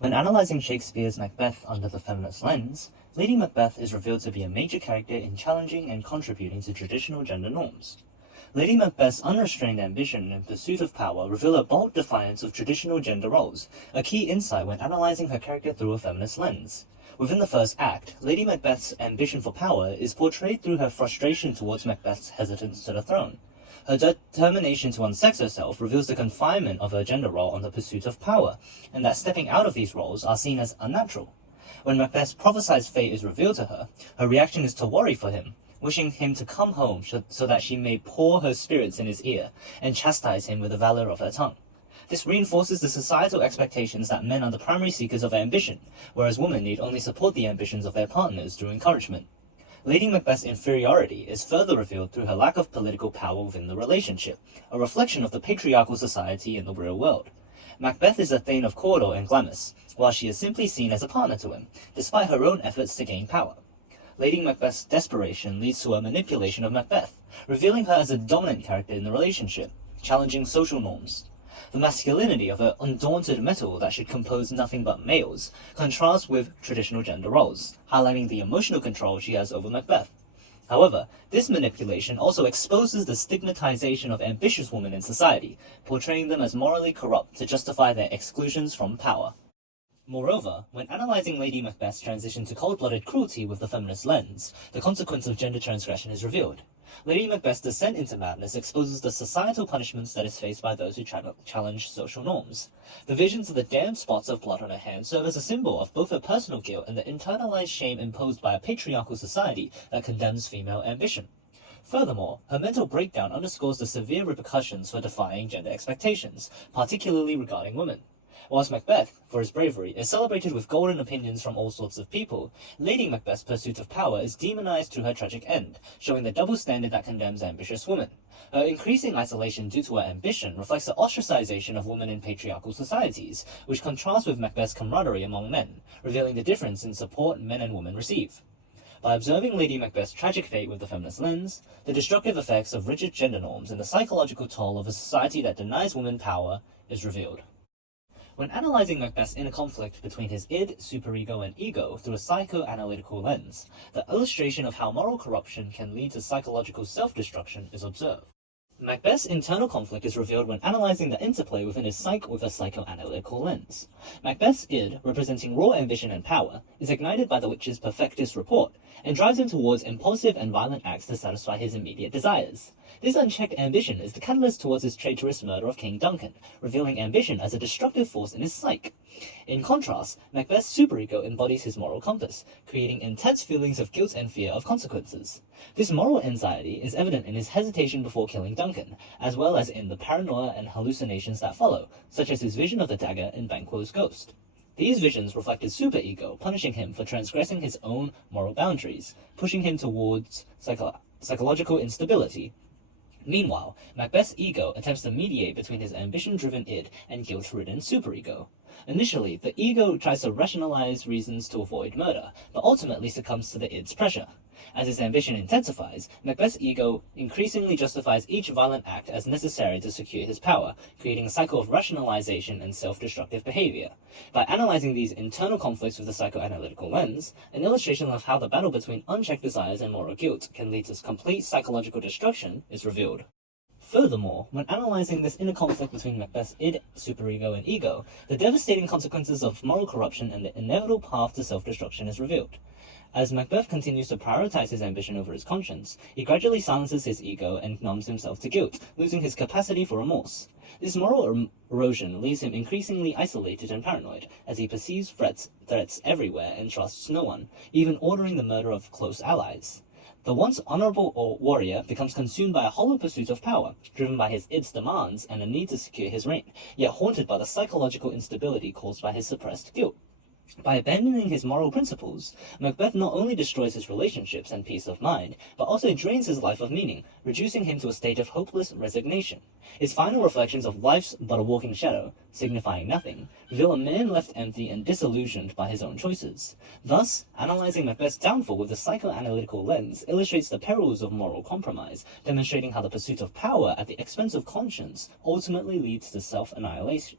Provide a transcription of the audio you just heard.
When analyzing Shakespeare's Macbeth under the feminist lens, Lady Macbeth is revealed to be a major character in challenging and contributing to traditional gender norms. Lady Macbeth's unrestrained ambition and pursuit of power reveal a bold defiance of traditional gender roles, a key insight when analyzing her character through a feminist lens. Within the first act, Lady Macbeth's ambition for power is portrayed through her frustration towards Macbeth's hesitance to the throne. Her determination to unsex herself reveals the confinement of her gender role on the pursuit of power, and that stepping out of these roles are seen as unnatural. When Macbeth's prophesied fate is revealed to her, her reaction is to worry for him, wishing him to come home so that she may pour her spirits in his ear and chastise him with the valor of her tongue. This reinforces the societal expectations that men are the primary seekers of ambition, whereas women need only support the ambitions of their partners through encouragement. Lady Macbeth's inferiority is further revealed through her lack of political power within the relationship, a reflection of the patriarchal society in the real world. Macbeth is a thane of Cawdor and Glamis, while she is simply seen as a partner to him, despite her own efforts to gain power. Lady Macbeth's desperation leads to a manipulation of Macbeth, revealing her as a dominant character in the relationship, challenging social norms. The masculinity of her undaunted mettle that should compose nothing but males contrasts with traditional gender roles, highlighting the emotional control she has over Macbeth. However, this manipulation also exposes the stigmatization of ambitious women in society, portraying them as morally corrupt to justify their exclusions from power. Moreover, when analyzing Lady Macbeth's transition to cold-blooded cruelty with the feminist lens, the consequence of gender transgression is revealed. Lady Macbeth's descent into madness exposes the societal punishments that is faced by those who challenge social norms. The visions of the damned spots of blood on her hands serve as a symbol of both her personal guilt and the internalized shame imposed by a patriarchal society that condemns female ambition. Furthermore, her mental breakdown underscores the severe repercussions for defying gender expectations, particularly regarding women. Whilst Macbeth, for his bravery, is celebrated with golden opinions from all sorts of people, Lady Macbeth's pursuit of power is demonized to her tragic end, showing the double standard that condemns ambitious women. Her increasing isolation due to her ambition reflects the ostracization of women in patriarchal societies, which contrasts with Macbeth's camaraderie among men, revealing the difference in support men and women receive. By observing Lady Macbeth's tragic fate with the feminist lens, the destructive effects of rigid gender norms and the psychological toll of a society that denies women power is revealed. When analyzing Macbeth's inner conflict between his id, superego, and ego through a psychoanalytical lens, the illustration of how moral corruption can lead to psychological self-destruction is observed. Macbeth's internal conflict is revealed when analyzing the interplay within his psyche with a psychoanalytical lens. Macbeth's id, representing raw ambition and power, is ignited by the witch's perfectist report, and drives him towards impulsive and violent acts to satisfy his immediate desires. This unchecked ambition is the catalyst towards his traitorous murder of King Duncan, revealing ambition as a destructive force in his psyche. In contrast, Macbeth's superego embodies his moral compass, creating intense feelings of guilt and fear of consequences. This moral anxiety is evident in his hesitation before killing Duncan, as well as in the paranoia and hallucinations that follow, such as his vision of the dagger in Banquo's ghost. These visions reflect his superego, punishing him for transgressing his own moral boundaries, pushing him towards psychological instability. Meanwhile, Macbeth's ego attempts to mediate between his ambition-driven id and guilt-ridden superego. Initially, the ego tries to rationalize reasons to avoid murder, but ultimately succumbs to the id's pressure. As his ambition intensifies, Macbeth's ego increasingly justifies each violent act as necessary to secure his power, creating a cycle of rationalization and self-destructive behavior. By analyzing these internal conflicts with a psychoanalytical lens, an illustration of how the battle between unchecked desires and moral guilt can lead to complete psychological destruction is revealed. Furthermore, when analyzing this inner conflict between Macbeth's id, superego, and ego, the devastating consequences of moral corruption and the inevitable path to self-destruction is revealed. As Macbeth continues to prioritize his ambition over his conscience, he gradually silences his ego and numbs himself to guilt, losing his capacity for remorse. This moral erosion leaves him increasingly isolated and paranoid, as he perceives threats everywhere and trusts no one, even ordering the murder of close allies. The once honorable warrior becomes consumed by a hollow pursuit of power, driven by his id's demands and a need to secure his reign, yet haunted by the psychological instability caused by his suppressed guilt. By abandoning his moral principles, Macbeth not only destroys his relationships and peace of mind, but also drains his life of meaning, reducing him to a state of hopeless resignation. His final reflections of life's but a walking shadow, signifying nothing, reveal a man left empty and disillusioned by his own choices. Thus, analyzing Macbeth's downfall with a psychoanalytical lens illustrates the perils of moral compromise, demonstrating how the pursuit of power at the expense of conscience ultimately leads to self-annihilation.